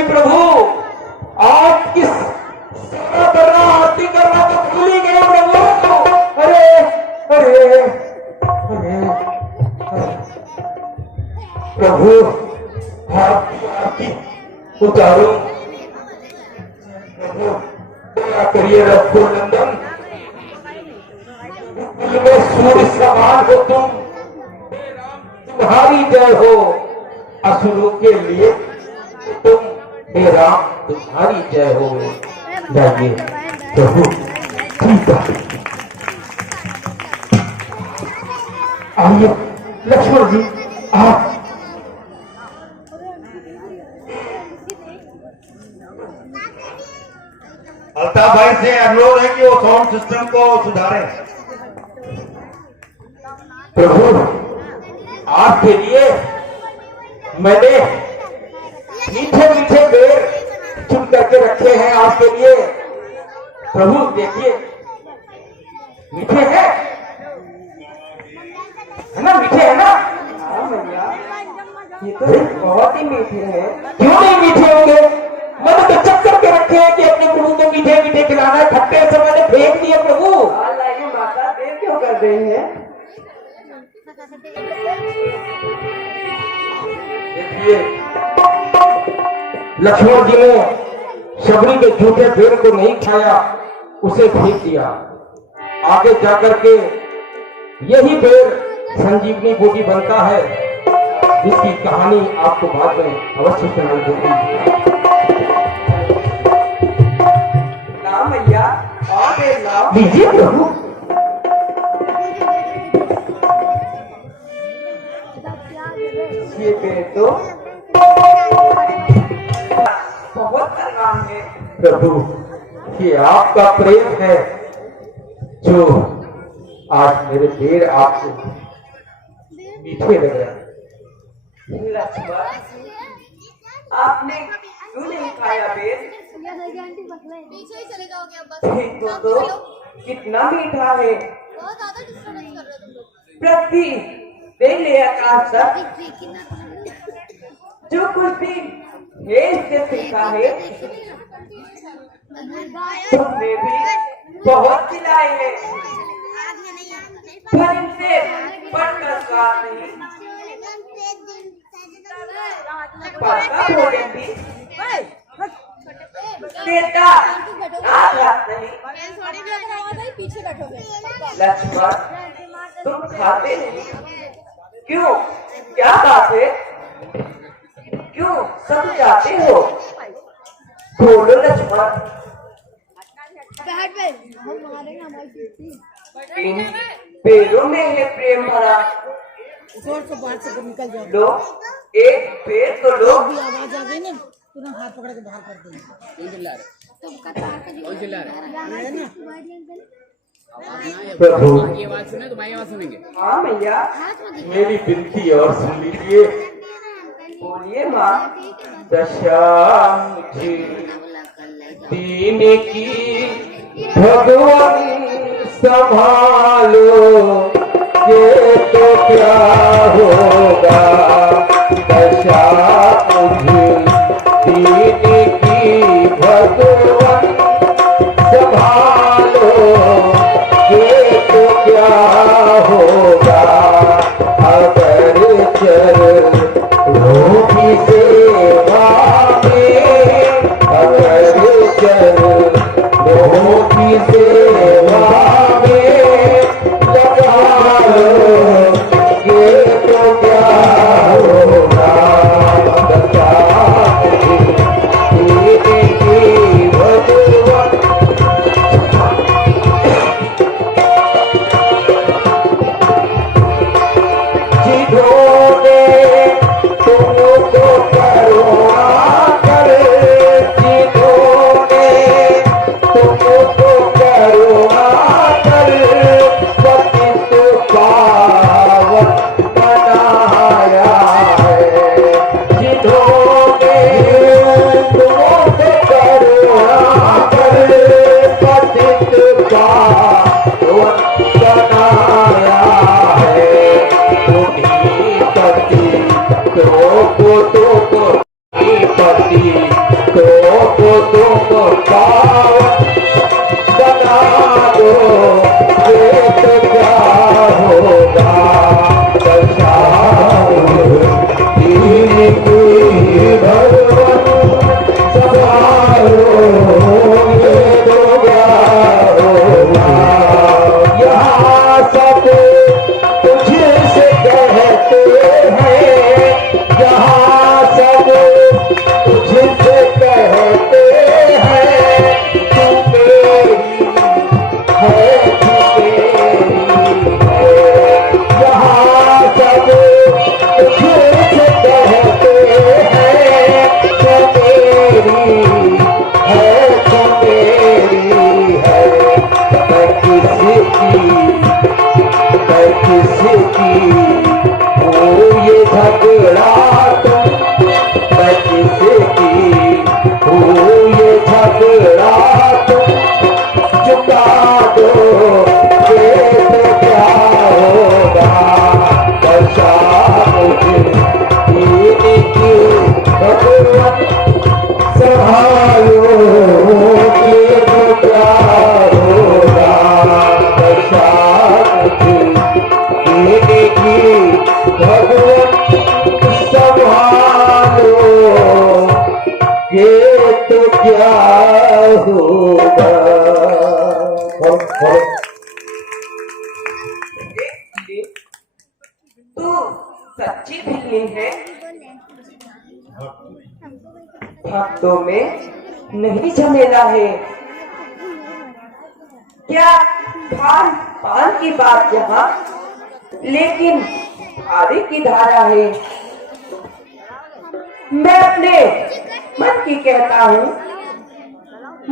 नहीं प्रभु, आप किस सेवा करना, आरती करना तो भूल ही गए प्रभु। अरे अरे अरे प्रभु, आपकी आरती उतारो प्रभु। क्या करिए रघुनंदन, में सूर्य समान हो तुम, तुम्हारी जय हो। असुरों के लिए तुम, हे राम तुम्हारी जय हो। जाइए प्रभु, ठीक है। आइए लक्ष्मण जी, आप अल्ताफ भाई से अनुरोध है कि वो साउंड सिस्टम को सुधारें। प्रभु, आपके लिए मैंने मीठे मीठे बेर चुन करके रखे हैं आपके लिए। प्रभु देखिए, मीठे हैं, है ना, मीठे है ना? हाँ भैया, ये तो बहुत ही मीठे हैं। क्यों नहीं मीठे होंगे? मैंने तो चक करके रखे हैं कि अपने प्रभु को मीठे मीठे खिलाना है। खट्टे से मैंने फेंक दिए प्रभु। माता देर क्यों कर रही है? देखिए, लक्ष्मण जी ने शबरी के झूठे पेड़ को नहीं खाया, उसे फेंक दिया। आगे जाकर के यही पेड़ संजीवनी बूटी बनता है, जिसकी कहानी आपको बाद में अवश्य सुनाई देगी। नाम भैया और लीजिए प्रभु। ये पेड़ तो बहुत आराम है प्रभु। ये आपका प्रेम है जो आज मेरे पेड़ आपको मीठे लग रहे हैं। आपने क्यों नहीं खाया पेड़? पीछे ही चले जाओगे अब बस। तो कितना मीठा है। बहुत ज्यादा डिस्टर्बेंस कर रहे हो तुम लोग। पृथ्वी पहले आकाश तक जो कुछ भी हेल से सीखा है, तुमने भी बहुत खिलाए हैं, पर इनसे बढ़कर स्वाद नहीं। पक्का भोजन भी देता आघात नहीं। पीछे बैठोगे। लक्ष्मण, तुम खाते नहीं क्यों? क्या बात है? क्यों सब जाते हो? बोलो लक्ष्मण। इन पेड़ों में है प्रेम भरा। जोर से बाहर से निकल जाओ। लो एक पेड़ तो लो। भी आवाज आ गई ना, तुरंत हाथ पकड़ के बाहर कर देंगे। कौन चिल्ला रहा है? प्रभु की आवाज सुने, तुम्हारी आवाज सुनेंगे। हाँ भैया, मेरी विनती और सुन लीजिए। बोलिए माँ। दशा मुझे दीन की भगवान संभालो, ये तो क्या होगा। दशा मुझे दीन की भगवान संभालो, ये तो क्या होगा। अगर चरणों की सेवा में, अगर चरणों की सेवा में लगा लो, ये तो क्या होगा। दशा मुझे की भगवान साथ देने की भगवान संभालो, ये तो क्या होगा। तू सच्ची बिल्ली है, भक्तों में नहीं झमेला है। क्या खान पान की बात यहाँ, लेकिन भारी की धारा है। मैं अपने मन की कहता हूँ,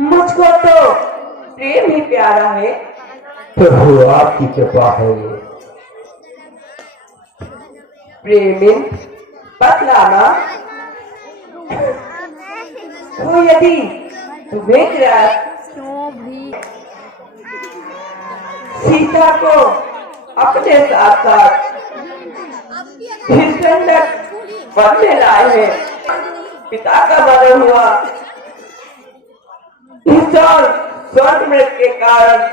मुझको तो प्रेम ही प्यारा है। प्रभु आपकी कृपा है। प्रेमिन बतलाना तो यदि तुम्हें सीता को अपने साथ साथ हिंदक बनने लाए हैं। पिता का मरण हुआ, इस साल स्वर्ग मृत के कारण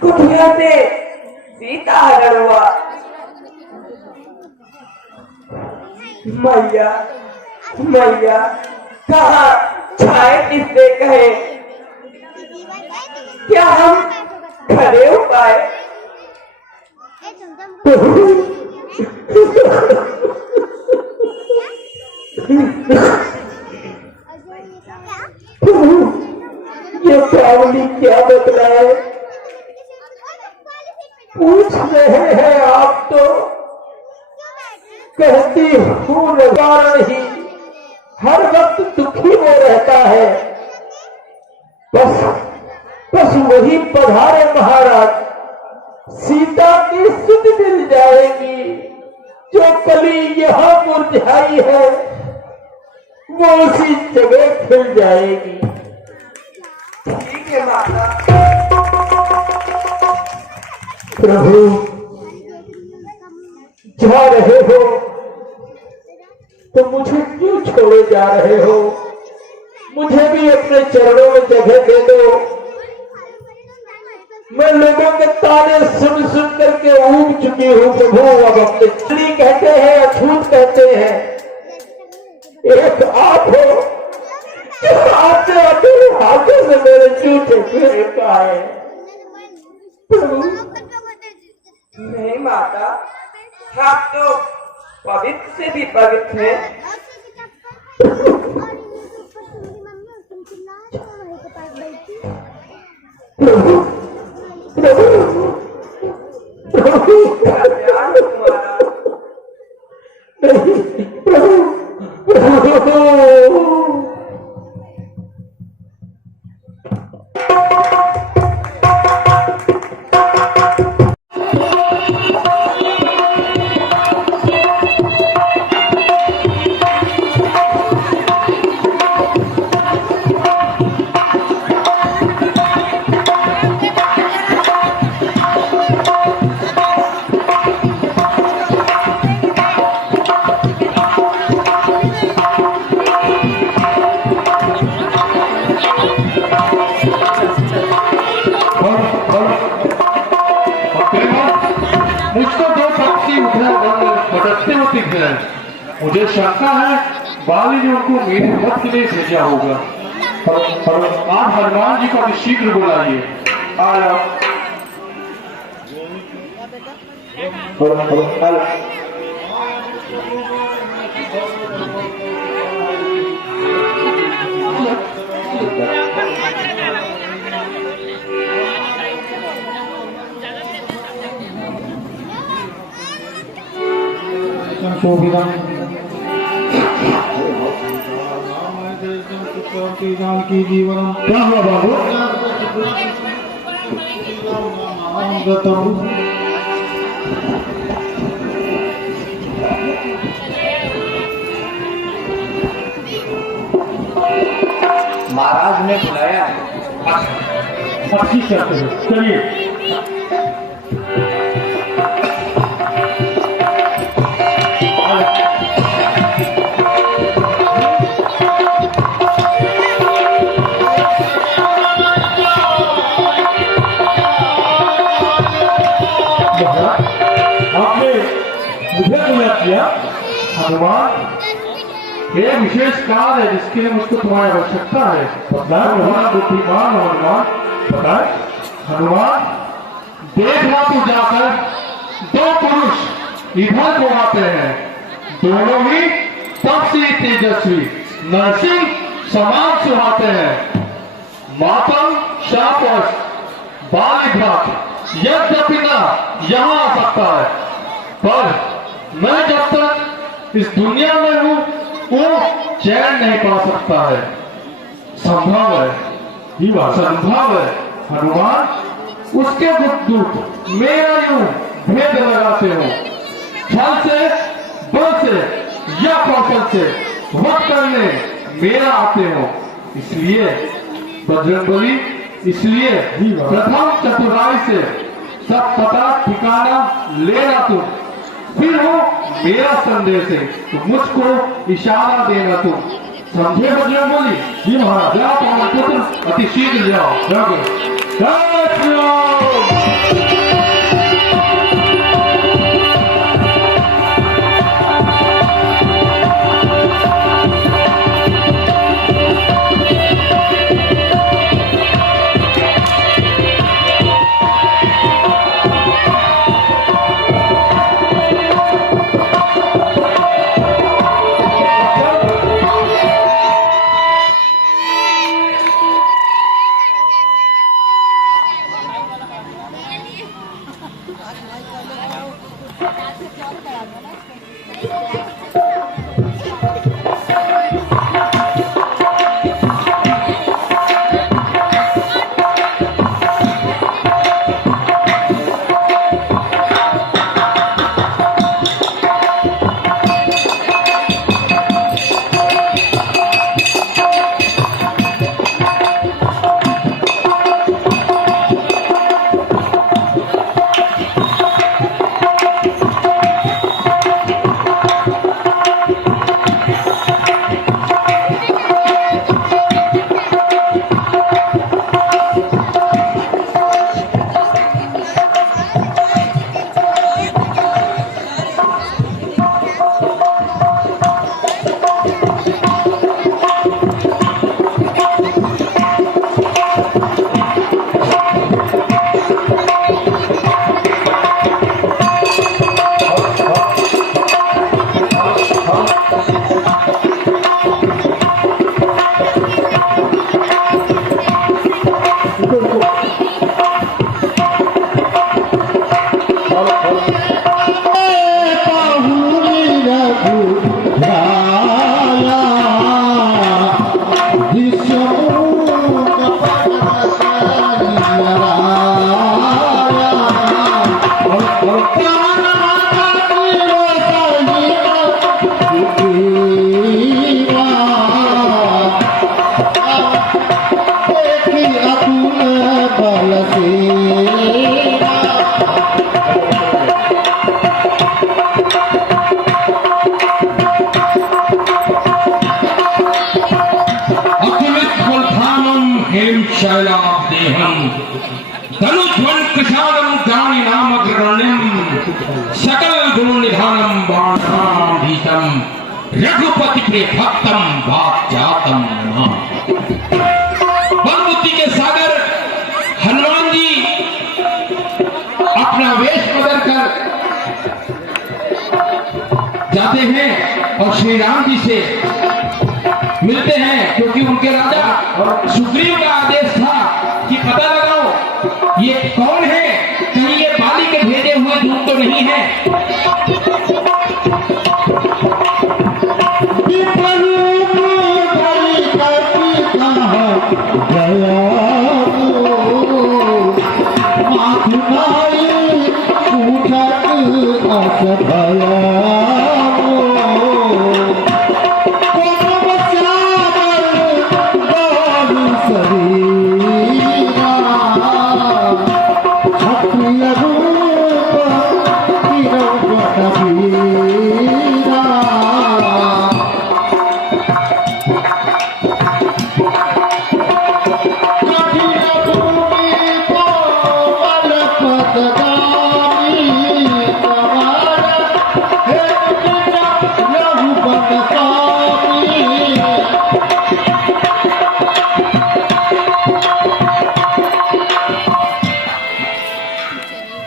कुटिया से सीता हरण हुआ। मैया मैया कहाँ छाए किससे कहे, क्या हम खड़े हो पाए। ये फैमिली क्या बतलाए, पूछ रहे हैं आप तो कहती हूँ लगा रही, हर वक्त दुखी में रहता है। बस वही पधारे महाराज, सीता की सुध मिल जाएगी। जो कली यहाँ मुरझाई है वो उसी जगह खिल जाएगी। ठीक है माता। प्रभु जा रहे हो तो मुझे क्यों छोड़े जा रहे हो। मुझे भी अपने चरणों में जगह दे दो। मैं लोगों के ताने सुन सुन करके ऊब चुकी हूँ प्रभु। अब अपने स्त्री कहते हैं, अछूत कहते हैं, एक आप हो जो आते आते हाथों से मेरे जूठे फेर का है। प्रभु नहीं माता, आप तो पवित्र से भी पवित्र हैं। प्रभु कल्याण तुम्हारा। मुझको दो पक्षी भटकते हुए दिख गए। मुझे शंका है बाली ने उनको मेरे मत के लिए भेजा होगा। आप हनुमान जी को शीघ्र बुलाइए। आया की जीवन क्या हुआ बाबू? महाराज ने बुलाया है। अच्छी करते हैं, चलिए। किया, हनुमान ये विशेष कार्य है जिसके लिए मुझको तुम्हारी आवश्यकता है। बताए भगवान बुद्धिमान हनुमान, बताए हनुमान। देखना तू जाकर दो पुरुष इधर को आते हैं, दोनों ही तपस्वी तेजस्वी नरसिंह समान सुहाते हैं। मातम शापस बालिघाट यद्यपि न यहाँ आ सकता है, पर मैं जब तक इस दुनिया में हूँ वो चैन नहीं पा सकता है। संभव है, ये बात संभव है हनुमान। उसके गुप्तदूत मेरा यूं भेद लगाते हो, छल से बल से या कौशल से वध करने मेरा आते हो। इसलिए बजरंगबली, इसलिए प्रथम चतुराई से सब पता ठिकाना लेना तुम, फिर हो मेरा संदेश है तो मुझको इशारा देना तुम। समझे बजरंगबली? जी महाराज। जाओ तुम्हारे पुत्र अति शीघ्र जाओ। जाओ जय श्री राम। शैलाब्देहम् धनुध्वन्कृशालम् ज्ञानिनामग्रगण्यम् सकल गुण निधानम् बाणाधीतम् रघुपति प्रिय भक्तम् वाक्जातम् नमामि। बुद्धि के सागर हनुमान जी अपना वेश बदल कर जाते हैं और श्री राम जी से मिलते हैं, क्योंकि उनके राजा सुग्रीव का आदेश था कि पता लगाओ ये कौन है, कहीं ये बाली के भेजे हुए दूत तो नहीं है। Hey!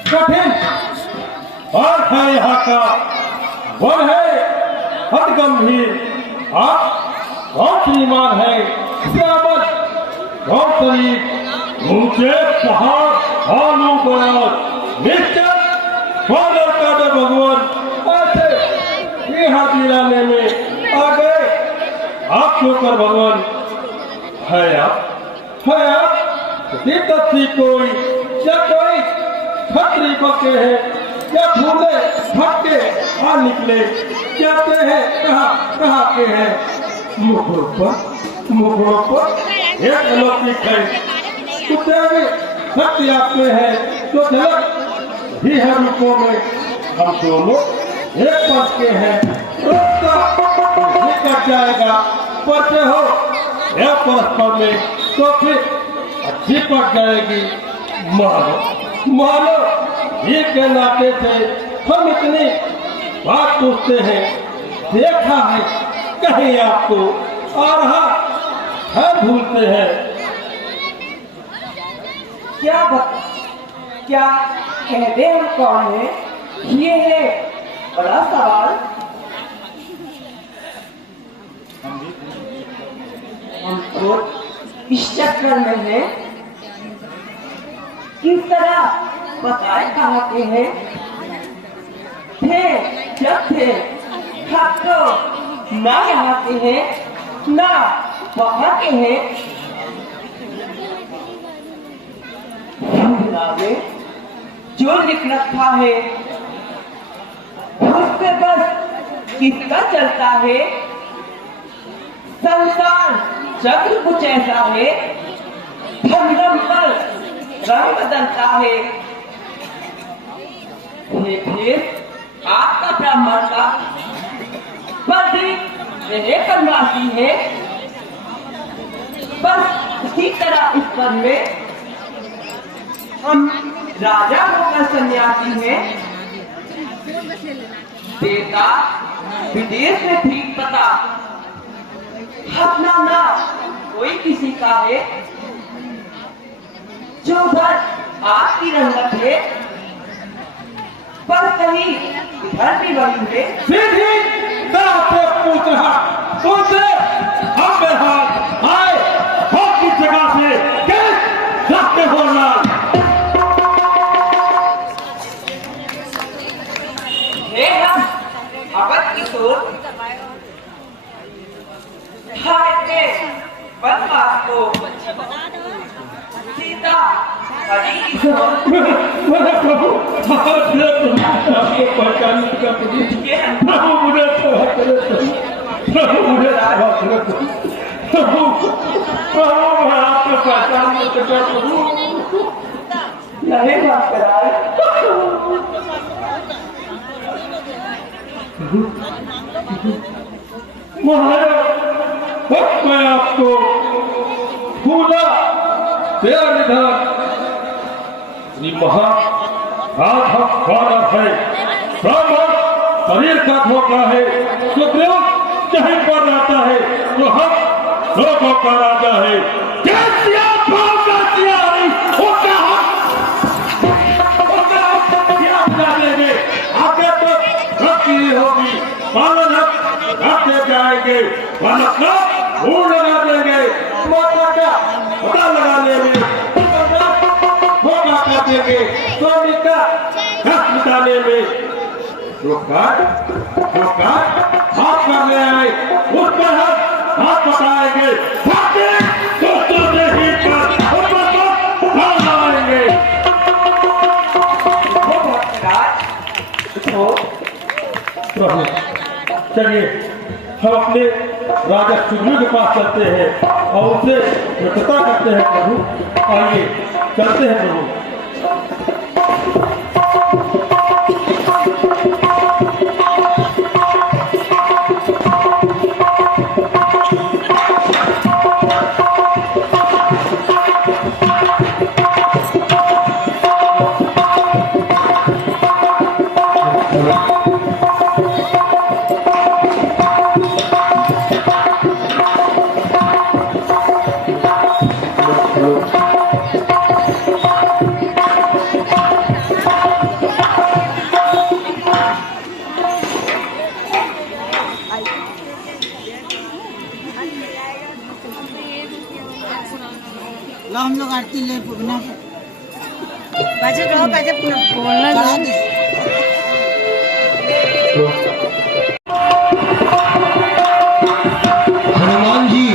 कठिन और है यहाँ का वन है हद गंभीर बहुत श्रीमान है श्यामल बहुत शरीफ ऊंचे पहाड़ भालू बरात निश्चय फादर का दे भगवान ऐसे यहाँ दिलाने में आ गए आप होकर भगवान है आप दस्ती कोई क्या कोई खतरी पके है क्या फूले फटके आ निकले कहते हैं कहाँ के हैं मुखड़ों पर एक अलौकिक है कुत्ते भी सत्य आपके हैं तो झलक भी है रूपों में हम दोनों एक पद के हैं कट जाएगा पचे हो या परस्पर में तो फिर अच्छी पट जाएगी मानो ये के नाते से हम इतनी बात पूछते हैं देखा है कहीं आपको आ रहा है भूलते हैं क्या कहते हम कौन है ये है बड़ा सवाल हम तो इस चक्कर में है किस तरह बताए कहाँ के हैं थे जब थे तब तो ना यहाँ के हैं ना वहाँ के हैं में जो लिख रखा है उससे बस किसका चलता है संसार चक्र कुछ ऐसा है धर्म पर रंग बदलता है ये फिर आपका ब्राह्मण का पति करवाती है बस इसी तरह इस पर में हम राजा होकर सन्यासी हैं बेटा विदेश में ठीक पता अपना ना कोई किसी का है जो उधर आपकी रंगत है पर कहीं इधर भी वही है सीधी तरह से पूछ रहा तुमसे हम हाथ आए बहुत की जगह से किस रास्ते बोलना अवध किशोर बनवास को सीता हरि किशोर मेरे प्रभु आपको पहचानने का प्रभु मुझे प्रभु मुझे प्रभु मैं आपको पहचान नहीं सका प्रभु नहीं बात कराए महाराज मैं आपको पूरा तेरा निधान महाराज है ब्राह्मण शरीर का धोखा है सुग्रीव कहीं पर रहता है तो हम लोगों का राजा है आगे तो रखी होगी पालन रखते जाएंगे ढूंढ लगा देंगे माता का पता लगाने में धोखा कर देंगे स्वामी का घस मिटाने में हाथ करने आए उस पर हाथ बताएंगे दोस्तों से ही आएंगे प्रभु चलिए हम अपने राजा सुग्रीव के पास चलते हैं और उनसे पता करते हैं प्रभु आइए चलते हैं प्रभु हनुमान जी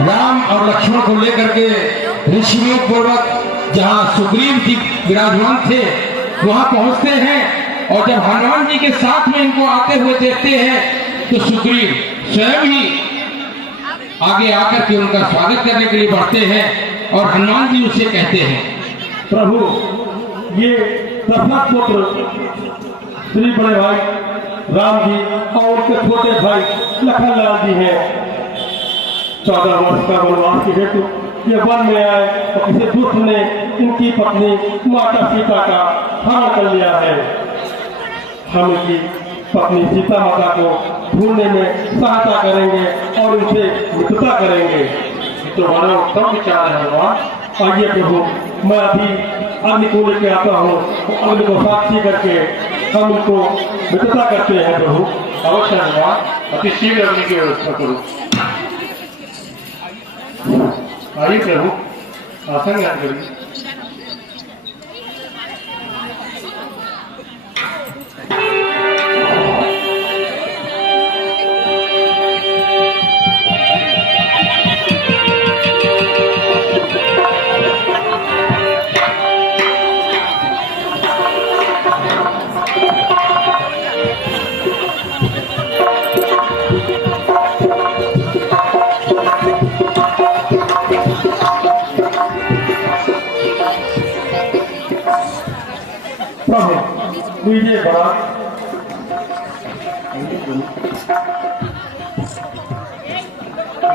राम और लक्ष्मण को लेकर के ऋषियों पूर्वक जहाँ सुग्रीव जी विराजमान थे वहां पहुंचते हैं, और जब हनुमान जी के साथ में इनको आते हुए देखते हैं तो सुग्रीव स्वयं ही आगे आकर के उनका स्वागत करने के लिए बढ़ते हैं और हनुमान जी उसे कहते हैं, प्रभु ये दशरथ पुत्र श्री बड़े भाई राम जी और उनके छोटे भाई लखनलाल जी हैं। 14 वर्ष का वनवास के हेतु ये वन में आए और किसी दुष्ट ने इनकी पत्नी माता सीता का हरण कर लिया है। हम इनकी पत्नी सीता माता को ढूंढने में सहायता करेंगे और उनसे मित्रता करेंगे। तो हमारा उत्तम विचार है भगवान। आइए प्रभु, मैं अभी अग्नि को लेके आता हूँ, अग्नि को साक्षी करके हम उनको मित्रता करते हैं प्रभु। अवश्य भगवान, अति शीघ्र अग्नि की व्यवस्था करो। आइए प्रभु, आसन ग्रहण करिए। प्रभु विजय बड़ा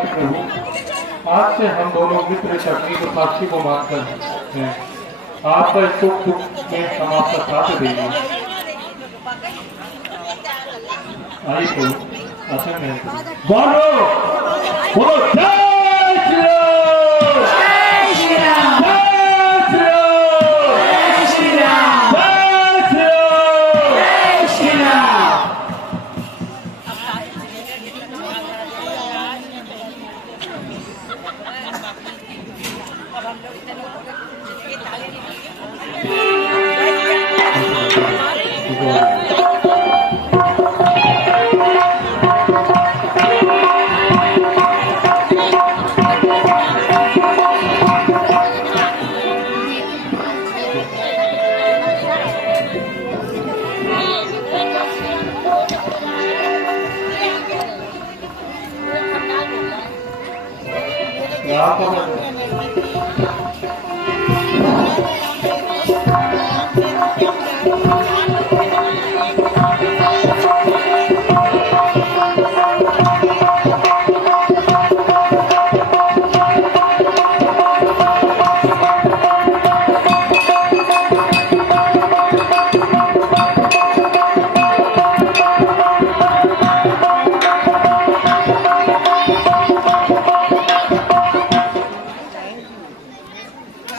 प्रभु, आज से हम दोनों मित्र शक्ति को साक्षी को मानकर हैं। आपका सुख दुख में हम आपका साथ देंगे। आइए प्रभु, आसन में बोलो बोलो जय श्री राम, जय श्री राम, जय श्री राम, जय श्री राम, जय श्री राम, जय श्री राम।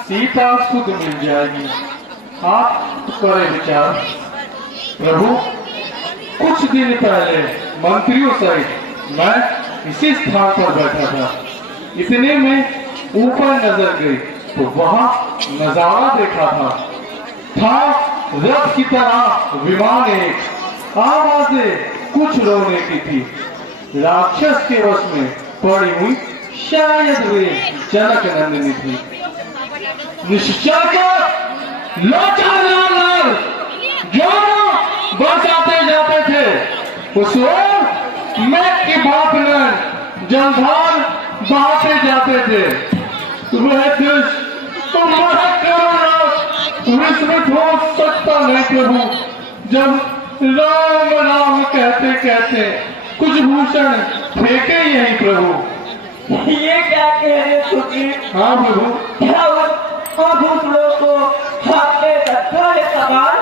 सीता सुध मिल जाएगी। आप करें विचार प्रभु। कुछ दिन पहले मंत्रियों सहित मैं इसी स्थान पर बैठा था। इतने में ऊपर नजर गई तो वहां नजारा देखा था रथ की तरह विमान एक। आवाजें कुछ रोने की थी। राक्षस के वश में पड़ी हुई शायद वे जनक नंदिनी थी। निश्चय लोचन लाल जो बचाते जाते थे उस ओर मैं की बात में जलधार बहाते जाते थे। वह दृश्य विस्मृत हो सकता नहीं प्रभु। जब राम राम कहते कहते कुछ भूषण फेंके यही प्रभु। ये क्या कह रहे सुखी? हाँ प्रभु। क्या भूषणों को आपने रखा है सवाल?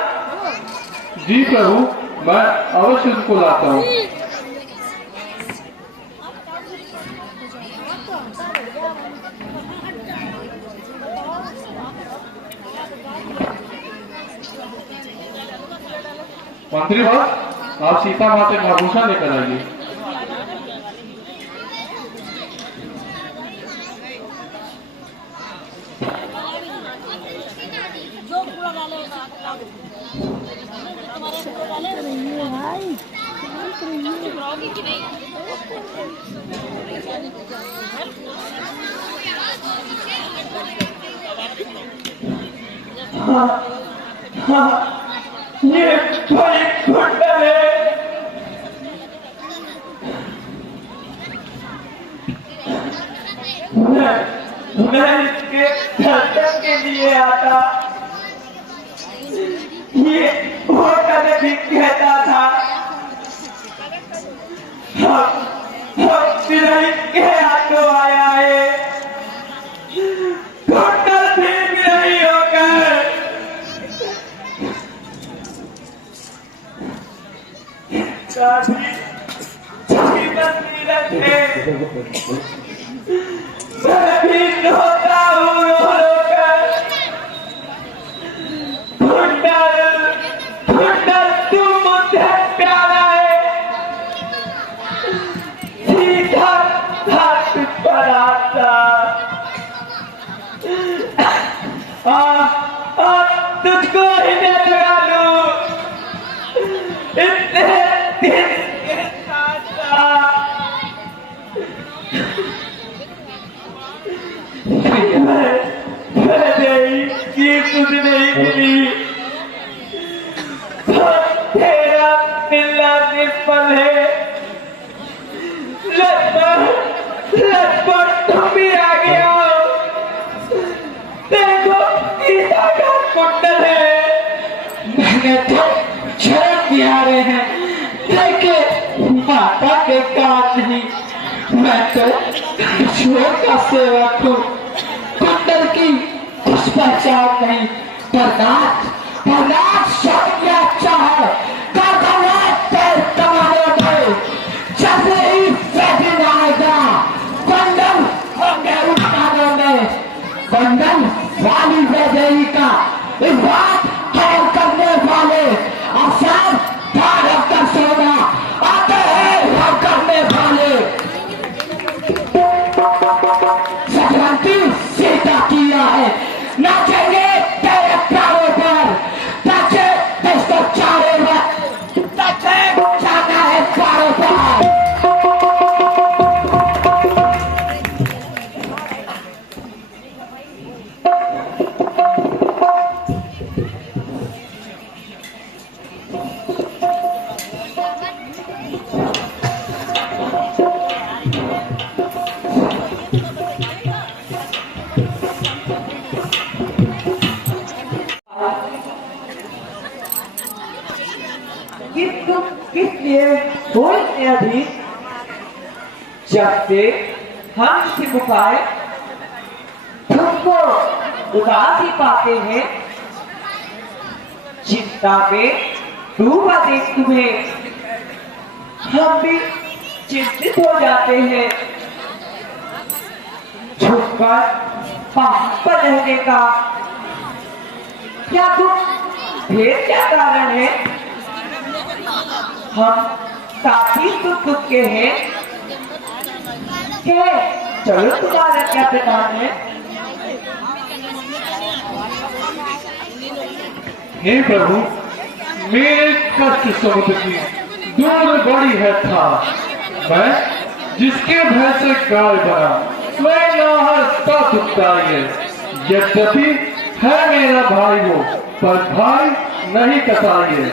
जी प्रभु, मैं अवश्य उसको लाता हूँ। मंत्री बात, आप सीता माता का आभूषण लेकर आइए। जो पूरा डालेगा हाँ, हाँ, ये बड़ी घुटन है। मैं इसके दर्शन के लिए आता। ये होटल भी कहता था हम सिराही के हाथों आया है। होटल भी नहीं होकर जीवन में रखे मैं भी रोता हूँ रो रो कर। ढूंढल तू मुझे प्यारा है। सीधा हाथ पर आता तुझको ही मैं लगा लूं इतने दिन के साथ तुझ नहीं मिली तो तेरा मिलना निष्फल है। लटपट तुम भी आ गया हो। देखो सीता का कुंडल है। मैंने तो शर्म भी आ रहे हैं देखे माता के काम नहीं। मैं तो ईश्वर का सेवक हूँ। कुंडल की कुछ पहचान नहीं। बर्दाश्त शब्द में अच्छा है। जैसे ही दिन आएगा कुंडल होंगे उठाने में। कुंडल वाली वैदेही का इस बात तौर करने वाले अवसर भारत का सोना आते हैं हम करने वाले। सजवंती सीता किया है नाचेंगे तेरे प्यारे पर। नाचे इसको चारे पर नाचे जाना है प्यारे पर। किस लिए बोलते अभी जब से हम सिखाए तुमको उदासी पाते हैं। चिंता में डूबा देख तुम्हें हम भी चिंतित हो जाते हैं। झुककर पहाड़ पर रहने का क्या तुम भेद क्या कारण है? हम काफी दुख के हैं। चलो तुम्हारा क्या प्रधान है? हे प्रभु, मेरे कष्ट समुद्र की दूर बड़ी है था। मैं जिसके भय से गाय बना मैं नाहरता दुखदाई है। यद्यपि है मेरा भाई वो पर भाई नहीं कसाई है।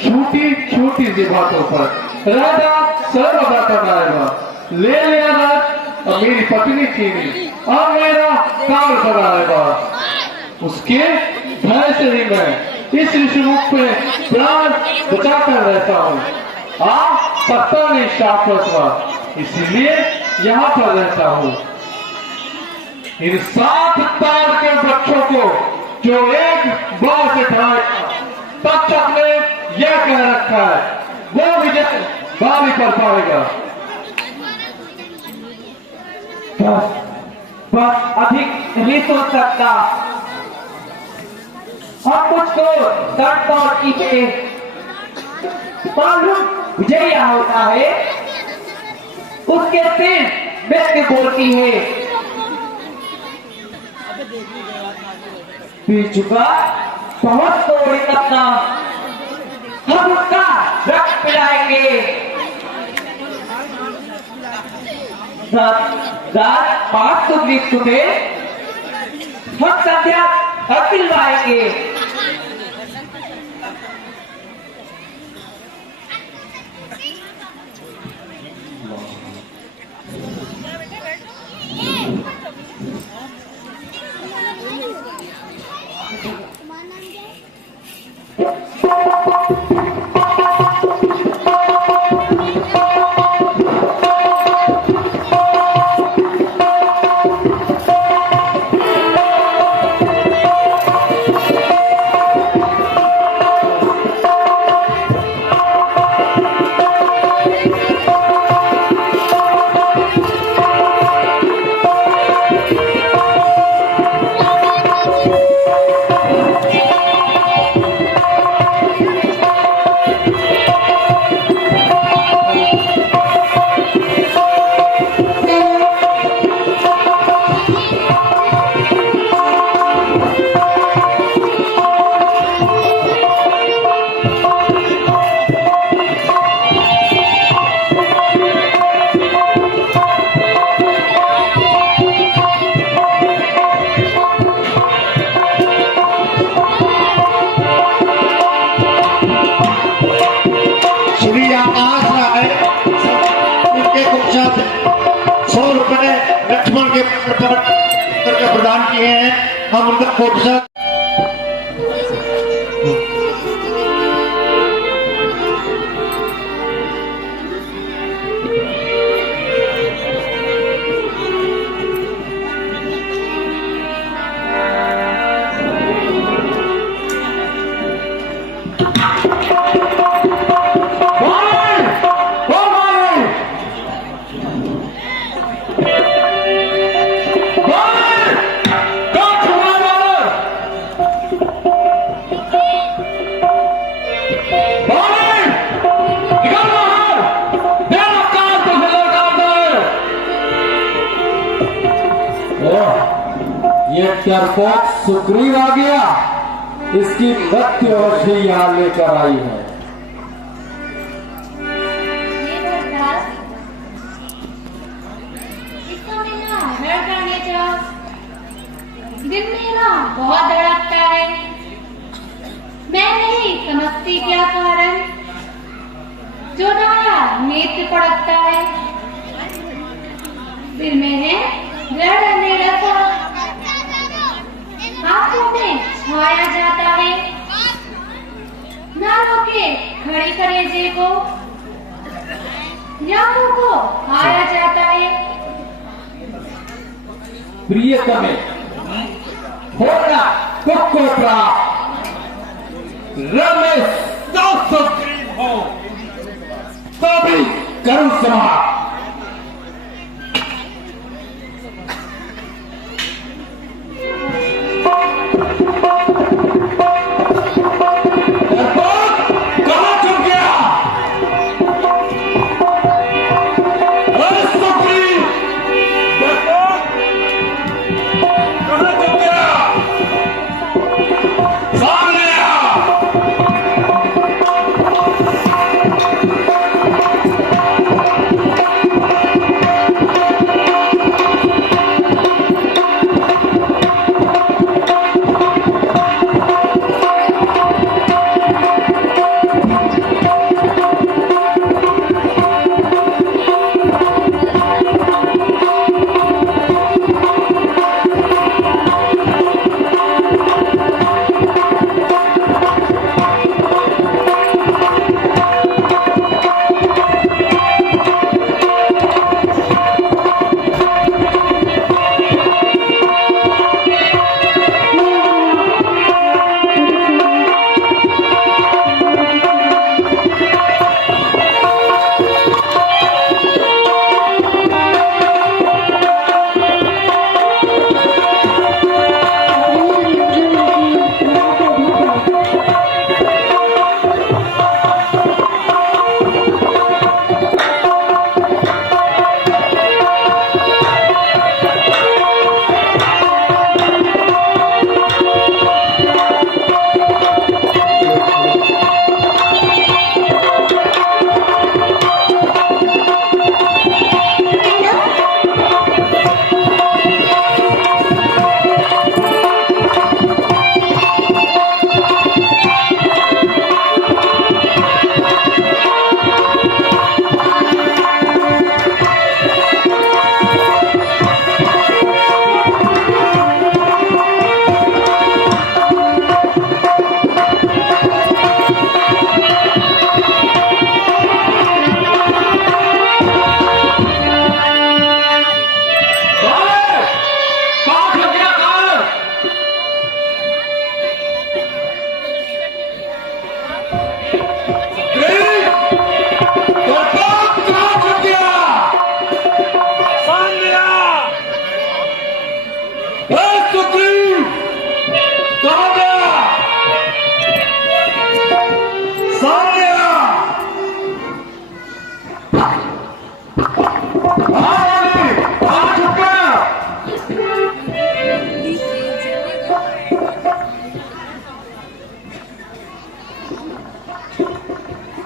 छोटी छोटी सी बातों पर राजा सर्वदा करना ले लिया राज और मेरी पत्नी छीनी और मेरा काल बनाएगा। उसके भय से ही मैं इस ऋषिमुख पे प्राण बचाकर रहता हूँ। पता नहीं शाश्वत इसीलिए यहाँ पर रहता हूँ। इन 7 तार के वृक्षों को जो एक बार से ढाएगा तक्षक ने यह कह रखा है वो विजय बारी कर पाएगा। बस अधिक नहीं सोच सकता। हम मुझको दर्द और की मालूम विजय होता है उसके सिर मृत्यु बोलती है। पी चुका बहुत तोड़ी अपना हम उसका रक्त पिलाएंगे। रात 520 सुबह हम संध्या दिलवाएंगे। तुम्हारा नाम क्या है? श्री आकाश राय उनके कुछ 100 रुपए लक्ष्मण के करके प्रदान किए हैं। हम उनका कोट ये डरपोक सुग्रीव आ गया, इसकी मृत्यु अवधि यहाँ लेकर आई है। ये भरदास इसको मेरा हरण करने जाओ। दिल मेरा बहुत धड़कता है, मैं नहीं समझती क्या कारण जो नया नेत्र पड़कता है। दिल में है लड़ने लगा, आंखों में छाया जाता है, ना रोके खड़ी कलेजे को, यादों को आया जाता है। प्रियतमे होना कुकोट्रा रमेश सुग्रीव हो तभी करुण समाज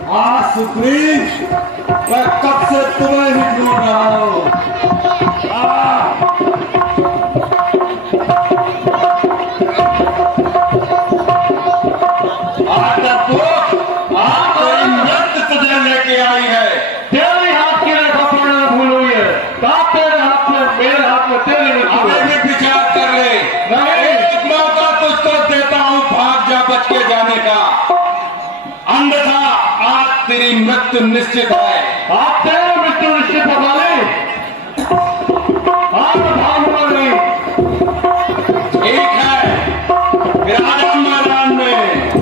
सुप्रीम, मैं कब से तुम्हें ही ढूंढ रहा हूं। तुझे लेके आई है। तेरे हाथ की रेखा पढ़ना भूल हुई है। कहा तेरे हाथ में, मेरे हाथ में तेरी मृत्यु है। हमें भी विचार कर ले। नहीं। एक मौका तुझको देता हूं, भाग जा बच के जाने का, अन्यथा आज तेरी मृत्यु निश्चित है। आप तेरे मृत्यु निश्चित है वाले। आप भागूंगा नहीं। ठीक है, फिर आ जाओ मैदान में।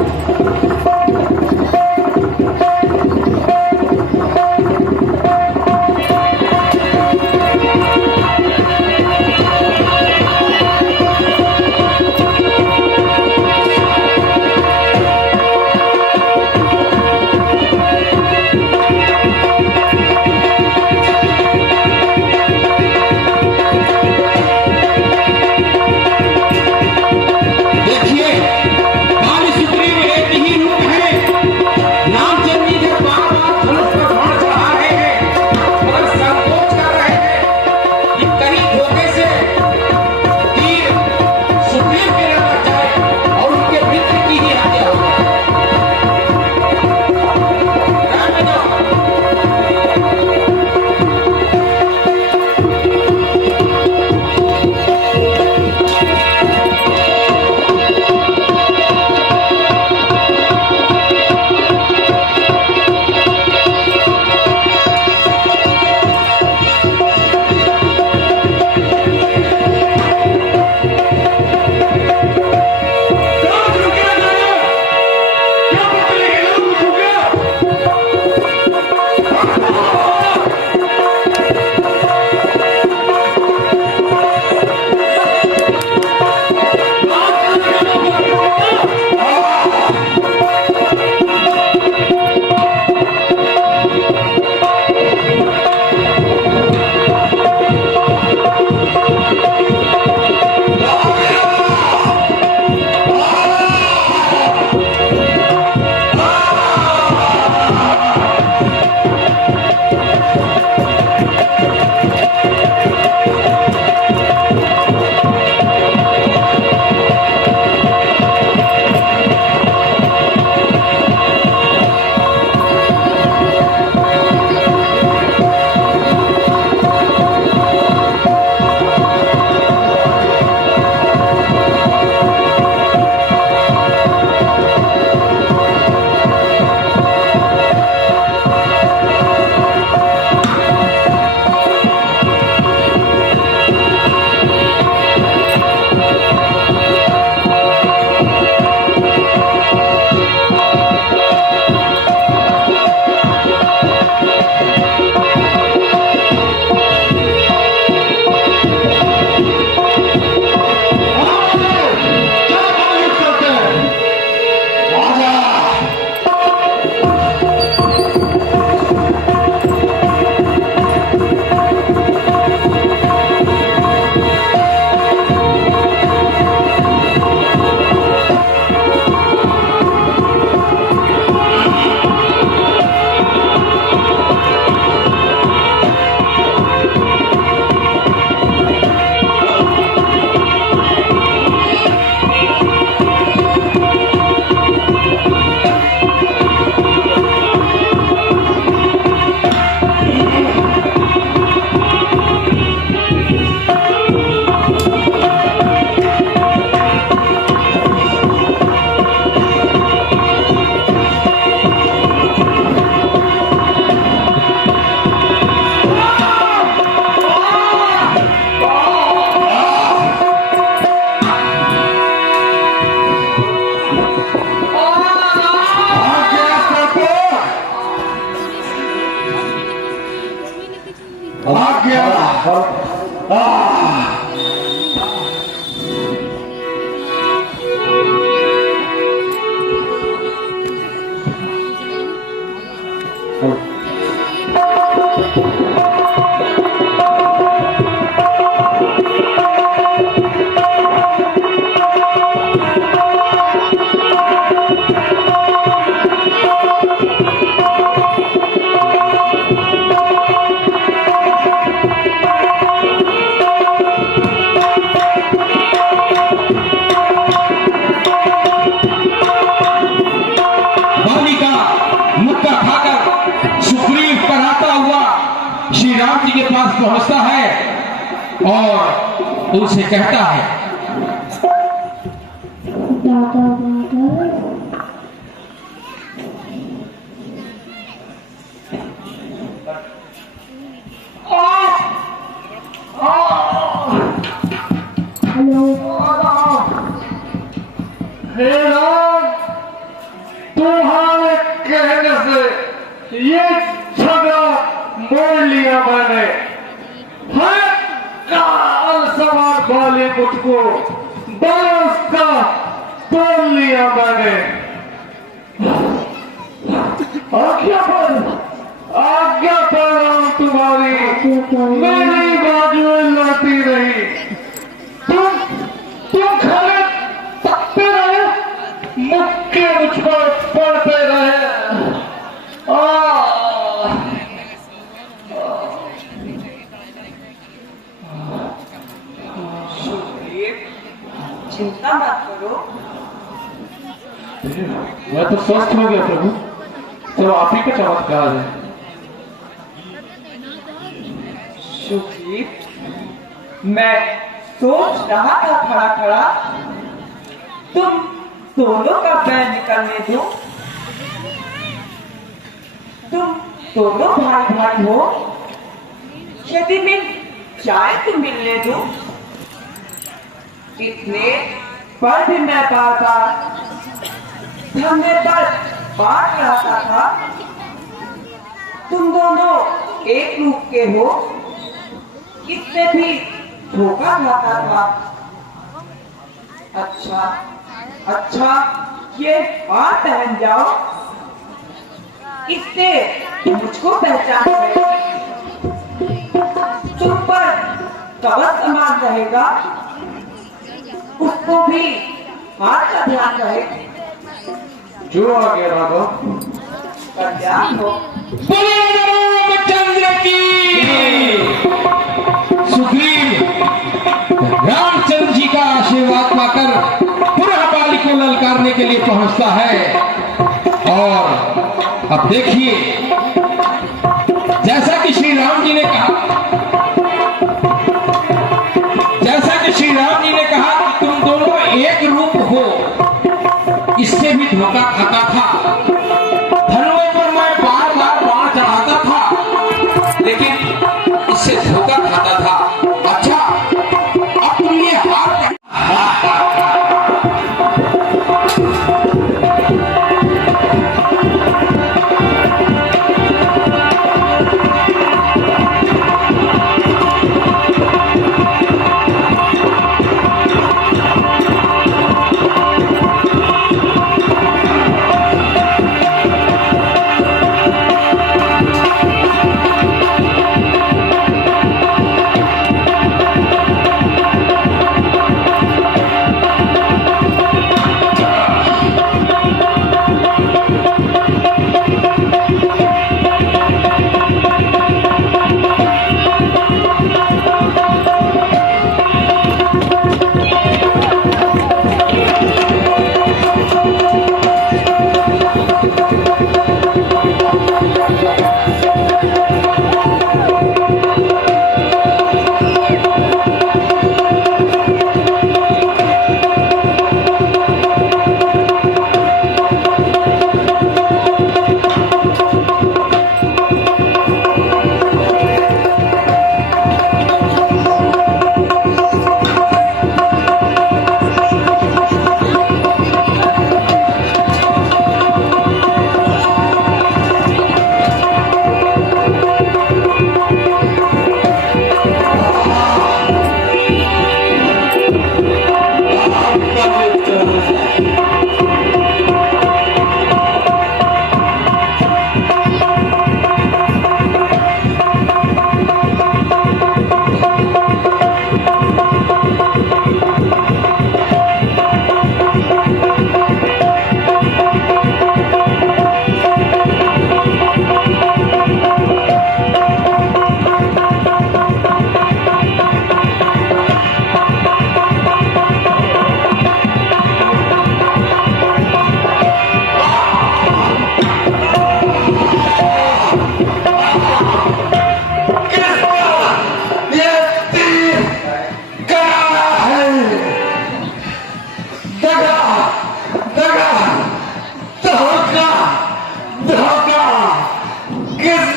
पहुंचता है और उसे कहता है, दादा दादा हेलो हे राम, तुम्हारे कहने से ये झगड़ा मोड़ लिया मैंने। हर काल सवार वाले मुझको बरस का तोड़ लिया मैंने। आज्ञा पर राम तुम्हारी मेरी बाजू लड़ती रही। तुम खड़े तकते रहे, मुक्के मुझ पर पड़ते रहे। सुग्रीव, चिंता मत करो। मैं तो स्वस्थ हो गया प्रभु, चलो आप ही का चमत्कार है। सुग्रीव, मैं सोच रहा था खड़ा खड़ा, तुम दोनों का पैर निकलने दो। तुम दोनों भाई भाई हो, यदि मिल चाहे तो मिलने दो। इतने पर भी मैं बार बार धन्यवाद बांट रहा था। तुम दोनों एक रूप के हो, इससे भी धोखा खाता था। अच्छा ये हार पहन जाओ, इससे मुझको पहचान है। तुम पर कवच समान रहेगा, उसको भी हाथ का ध्यान रहे। जो आ गया राघव, कल्याण हो। बोलो रामचंद्र की। सुग्रीव रामचंद्र जी का आशीर्वाद पाकर पुनः बाली को ललकारने के लिए पहुंचता है। और अब देखिए, जैसा कि श्री राम जी ने कहा कि तुम दोनों एक रूप हो, इससे भी धोखा खाता था। धनुष पर मैं बार बार बाण चढ़ाता था, लेकिन इससे धोखा खाता था। अच्छा, अब तुम ये हार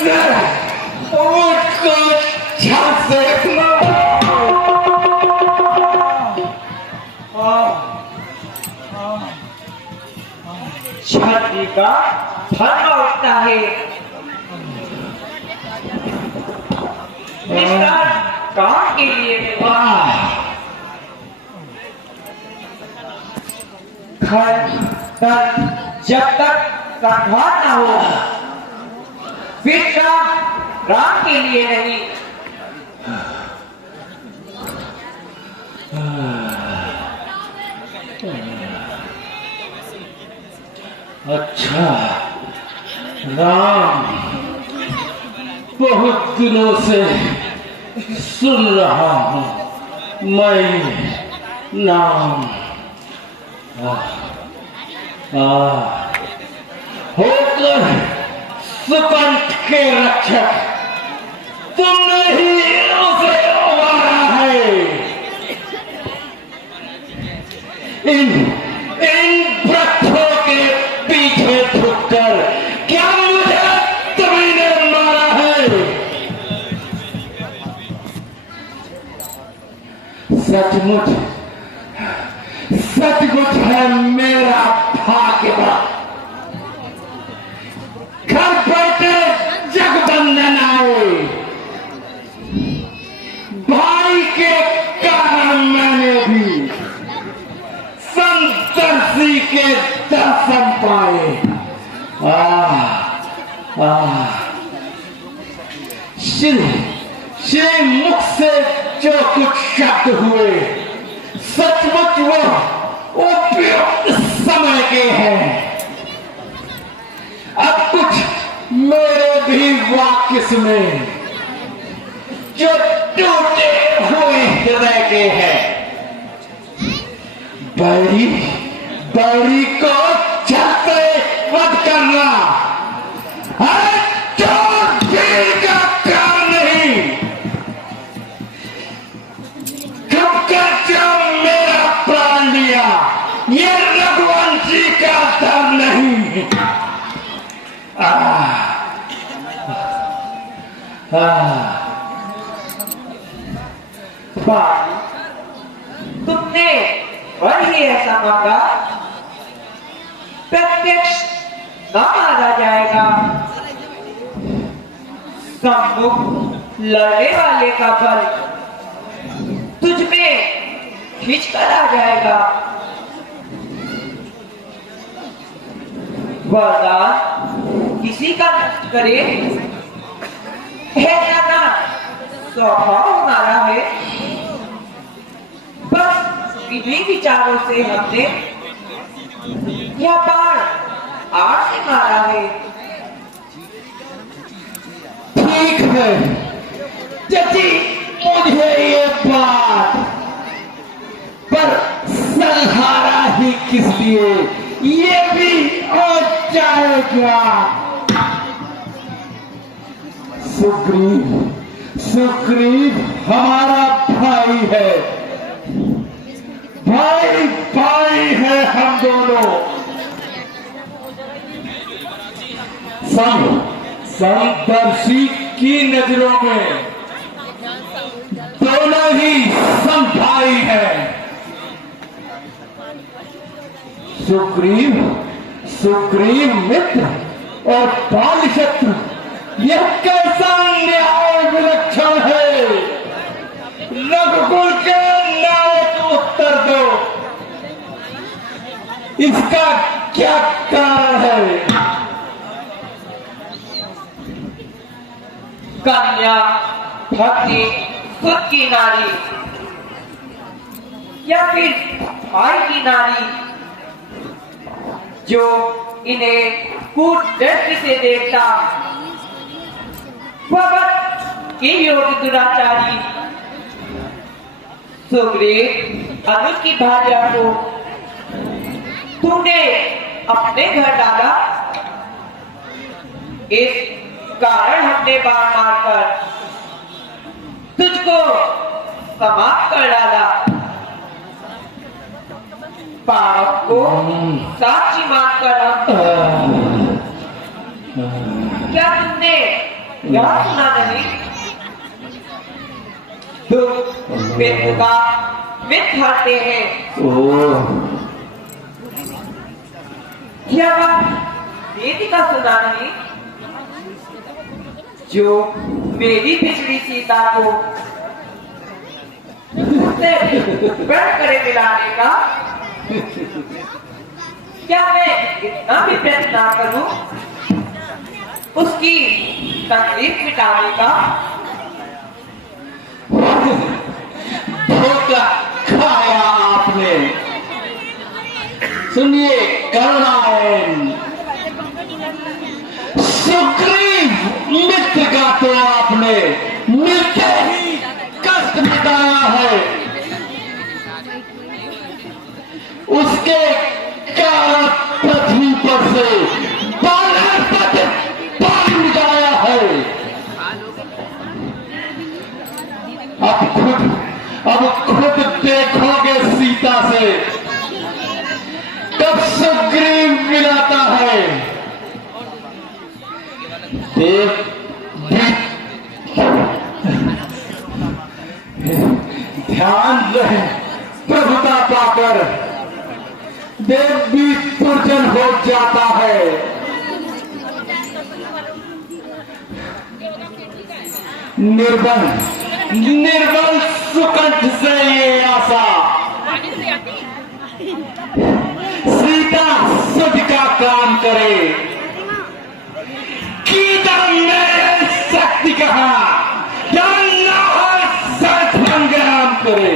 से मुझको छत से छाती का धर्म उठता है। मिस्टर काम के लिए जब तक संघार न हो फिर काम के लिए नहीं। अच्छा राम, बहुत दिनों से सुन रहा हूं मैं नाम होकर सुकंठ के रक्षक तुमने ही उसे उबारा है। इन वृक्षों के पीछे छुपकर क्या मुझे तुमने मारा है? सचमुच है मेरा भाग्य। घर बैठे जगबंधन आए, भाई के कारण मैंने भी संतर्षि के दर्शन पाए। श्री मुख से जो कुछ शब्द हुए सचमुच वो उपयुक्त समय के हैं। अब कुछ मेरे भी वाक्य में जो टूटे हुए हृदय के हैं। बैरी को छाते मत करना, चोर भीड़ का काम नहीं। जो मेरा प्राण लिया ये रघुवंशी का धर्म नहीं। तुमने वही ऐसा मांगा, प्रत्यक्ष न मारा जाएगा। सम्मुख लड़ने वाले का बल तुझ में खींच कर आ जाएगा। वरदान किसी का नष्ट करे ऐसा ना स्वभाव हमारा है। बस इन्हीं विचारों से हमने यह बाण आग से मारा है। ठीक है यदि मुझे ये बात, पर संहारा ही किस लिए ये भी हो जाएगा। सुग्रीव हमारा भाई है, भाई है हम दोनों। संतर्षि की नजरों में दोनों ही सम भाई हैं। सुग्रीव मित्र और बाल शत्रु, यह कैसा न्याय विलक्षण है। रघुकुल के नायक उत्तर दो, इसका क्या कारण है। कन्या भक्ति खुद की नारी या फिर भाई की नारी जो इन्हें कूट दृष्टि से देखता, वह के योग्य दुराचारी सुग्रीव अनुज की भार्या को तूने अपने घर डाला। इस कारण हमने बाण मारकर तुझको समाप्त कर डाला। पाप को साक्षी मानकर हम क्या तुमने यहाँ सुना नहीं? तुम वेद का वेद खाते हैं। ओह, क्या बात वेद का सुना नहीं? जो मेरी पिछली सीता को उससे बढ़ करे मिलाने का, क्या मैं इतना भी प्रयत्न ना करूं उसकी तकलीफ मिटाने का? धोखा खाया आपने। सुनिए करुणायन, सुग्रीव मित्र का तो आपने मिलते ही कष्ट मिटाया है, उसके कारण पृथ्वी पर से बानर तक पानी मिटाया है। अब खुद देखोगे सीता से कब सुग्रीव मिलाता है। देव ध्यान रहे, प्रभुता पाकर देव भी दुर्जन हो जाता है। निर्बल सुकंठ से ये आशा, सीता सुध का काम करे, कीदा में शक्ति कहा, क्या संग्राम करे।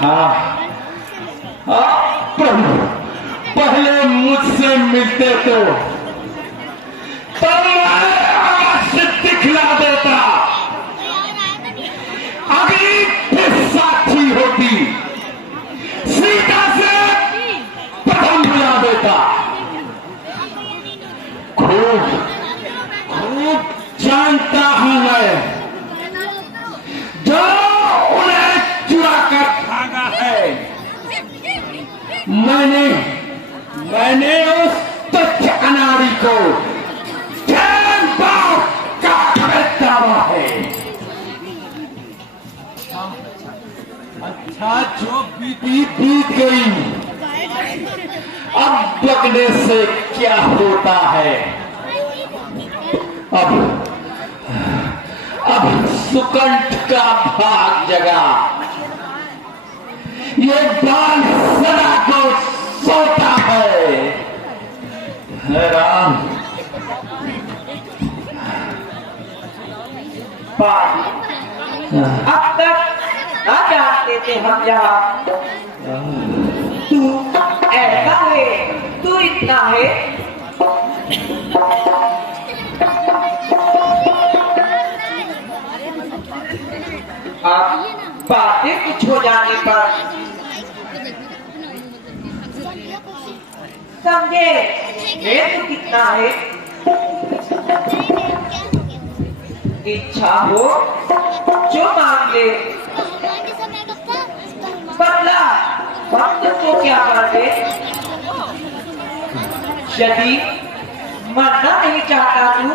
हाँ, प्रभु पहले मुझसे मिलते तो तब मैं अवश्य दिखला देता, अभी फिर साथी होती, सीता से प्रथम बुला देता। खूब जानता हूं मैं जो उन्हें चुरा कर भागा है। मैंने उस तुच्छ अनाड़ी को दावा है। अच्छा, जो बीत गई, अब बकने से क्या होता है। अब सुकंठ का भाग जगा, ये बाल सदा को सोता है। राम, अब तक ना जानते थे हम यहाँ, तू ऐसा है, तू इतना है। अब बातें कुछ हो जाने पर समझे मैं तो कितना है। इच्छा हो जो मांग ले, बदला हम तुमको क्या कर दे। यदि मरना नहीं चाहता तू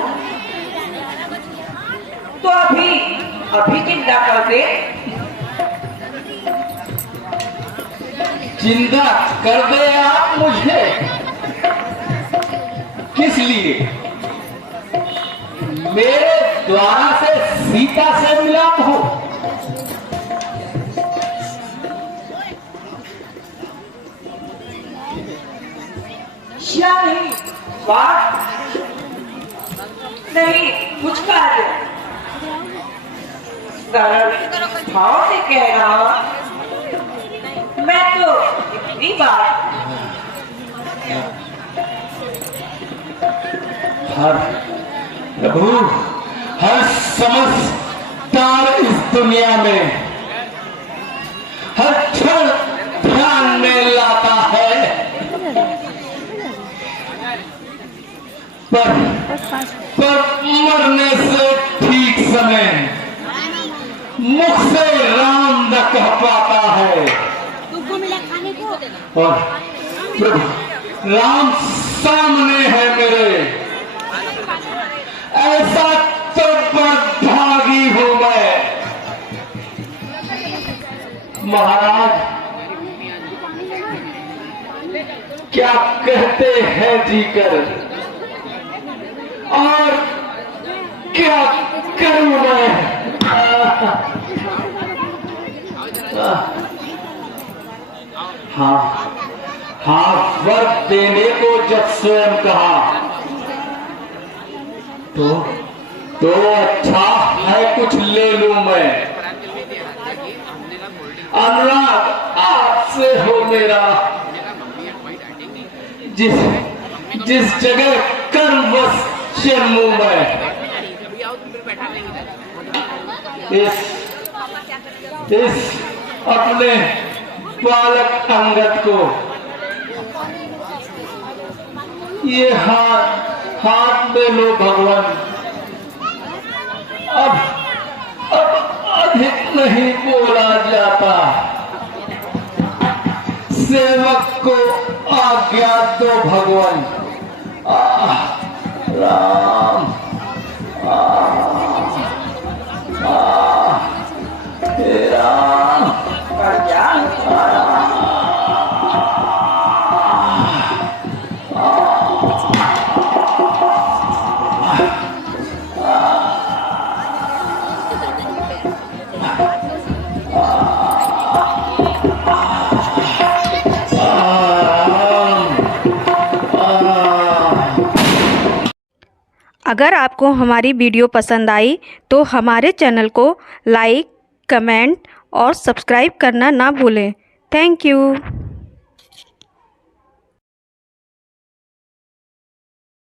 तो अभी जिंदा कर दे। जिंदा कर दे आप मुझे, किस लिए? मेरे द्वारा से सीता से मिलाप हो। क्या नहीं, बात नहीं, कुछ कार्य सरल भाव से कह रहा। मैं तो इतनी बात प्रभु, हर समझदार इस दुनिया में हर क्षण ध्यान में लाता है, पर मरने से ठीक समय मुख से राम न कह पाता है। और प्रभु राम सामने है मेरे, ऐसा तो बदभागी हूं मैं। महाराज क्या कहते हैं जीकर, और क्या करूं मैं? हाँ, वर देने को जब स्वयं कहा तो अच्छा है कुछ ले लूं मैं। अनुराग आपसे हो मेरा, जिस जगह कर्मवश जन्मूं मैं, इस अपने बालक अंगद को ये हाथ में लो भगवान। अब अधिक नहीं बोला जाता, सेवक को आज्ञा दो भगवान। राम अगर आपको हमारी वीडियो पसंद आई तो हमारे चैनल को लाइक, कमेंट और सब्सक्राइब करना ना भूलें। Thank you.